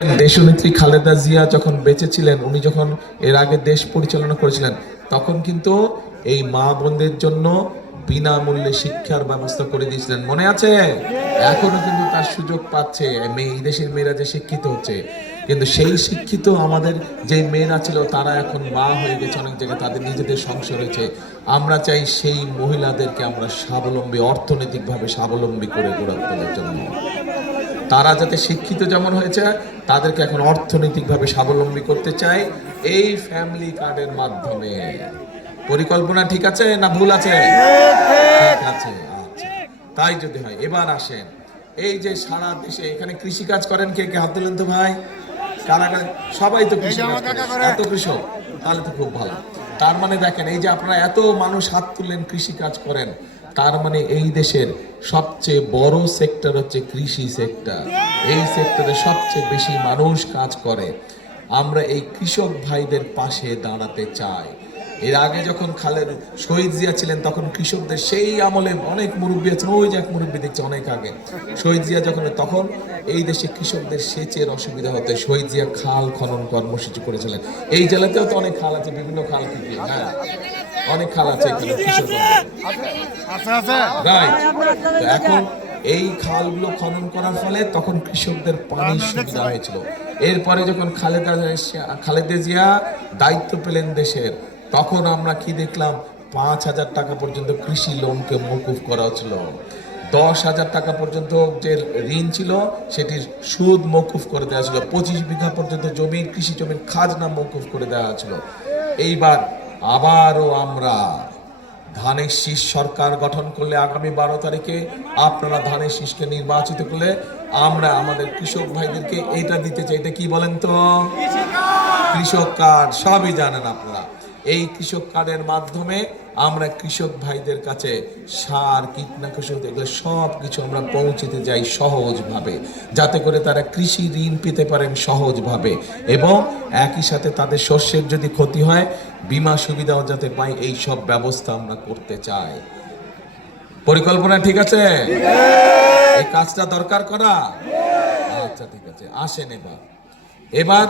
দেশনেত্রী খালেদা জিয়া যখন বেঁচে ছিলেন, উনি যখন এর আগে দেশ পরিচালনা করেছিলেন, তখন কিন্তু এই মা বোনদের জন্য বিনামূল্যে শিক্ষার ব্যবস্থা করে দিয়েছিলেন, মনে আছে? এখনো কিন্তু তার সুযোগ পাচ্ছে মেয়ে, এই দেশের মেয়েরা যে শিক্ষিত হচ্ছে, কিন্তু সেই শিক্ষিত আমাদের যে মেয়েরা ছিল তারা এখন মা হয়ে গেছে, অনেক জায়গায় তাদের নিজেদের সংসার হয়েছে। আমরা চাই সেই মহিলাদেরকে আমরা স্বাবলম্বী, অর্থনৈতিকভাবে স্বাবলম্বী করে গড়ে তোলার জন্য। তারা যাতে শিক্ষিত যেমন হয়েছে, তাদেরকে এখন অর্থনৈতিকভাবে স্বাবলম্বী করতে চাই এই ফ্যামিলি কার্ডের মাধ্যমে। পরিকল্পনা ঠিক আছে না ভুল আছে? ঠিক আছে, আচ্ছা। তাই যদি হয়, এবার আসেন, এই যে সারা দেশে এখানে কৃষি কাজ করেন, কে কে হাত তুলেন তো ভাই? কারা কারা? সবাই তো কৃষি কাজ করে। এত কৃষক, তাহলে তো খুব ভালো। তার মানে দেখেন, এই যে আপনারা এত মানুষ হাত তুললেন, কৃষি কাজ করেন, তার মানে এই দেশের সবচেয়ে বড় সেক্টর হচ্ছে কৃষি সেক্টর। এই সেক্টরে সবচেয়ে বেশি মানুষ কাজ করে। আমরা এই কৃষক ভাইদের পাশে দাঁড়াতে চাই। এর আগে যখন শহীদ জিয়া ছিলেন, তখন কৃষকদের সেই আমলে অনেক মুরব্বী আছেন, ওই যে এক মুরব্বী দেখছে অনেক আগে, শহীদ জিয়া যখন, তখন এই দেশে কৃষকদের সেচের অসুবিধা হতে শহীদ জিয়া খাল খনন কর্মসূচি করেছিলেন। এই জেলাতেও তো অনেক খাল আছে, বিভিন্ন খাল কি কি, হ্যাঁ অনেক খাল আছে এখানে কৃষক, রাইট। তো এখন এই খালগুলো খনন করার ফলে তখন কৃষকদের পানির সুবিধা হয়েছিল। এরপরে যখন খালেদা জিয়া দায়িত্ব পেলেন দেশের, তখন আমরা কি দেখলাম, 5,000 টাকা পর্যন্ত কৃষি লোনকে মকুফ করা হচ্ছিল। 10,000 টাকা পর্যন্ত যে ঋণ ছিল সেটির সুদ মকুফ করে দেওয়া ছিল। 25 বিঘা পর্যন্ত জমির, কৃষি জমির খাজনা মকুফ করে দেওয়া ছিল। এইবার আবারও আমরা ধানের শীষ সরকার গঠন করলে, আগামী 12 তারিখে আপনারা ধানের শীষকে নির্বাচিত করলে আমরা আমাদের কৃষক ভাইদেরকে এটা দিতে চাই। এটা কি বলেন তো? কৃষক কার্ড, সবই জানেন আপনারা। এই কৃষক কার্ডের মাধ্যমে আমরা কৃষক ভাইদের কাছে সার, কীটনাশক, এগুলো সব কিছু আমরা পৌঁছতে যাই সহজভাবে, যাতে করে তারা কৃষি ঋণ পেতে পারেন সহজভাবে, এবং একই সাথে তাদের শস্যের যদি ক্ষতি হয় বীমা সুবিধাও যাতে পাই, এই সব ব্যবস্থা আমরা করতে চাই। পরিকল্পনা ঠিক আছে? এই কাজটা দরকার করা। আচ্ছা ঠিক আছে, আসেন এবার।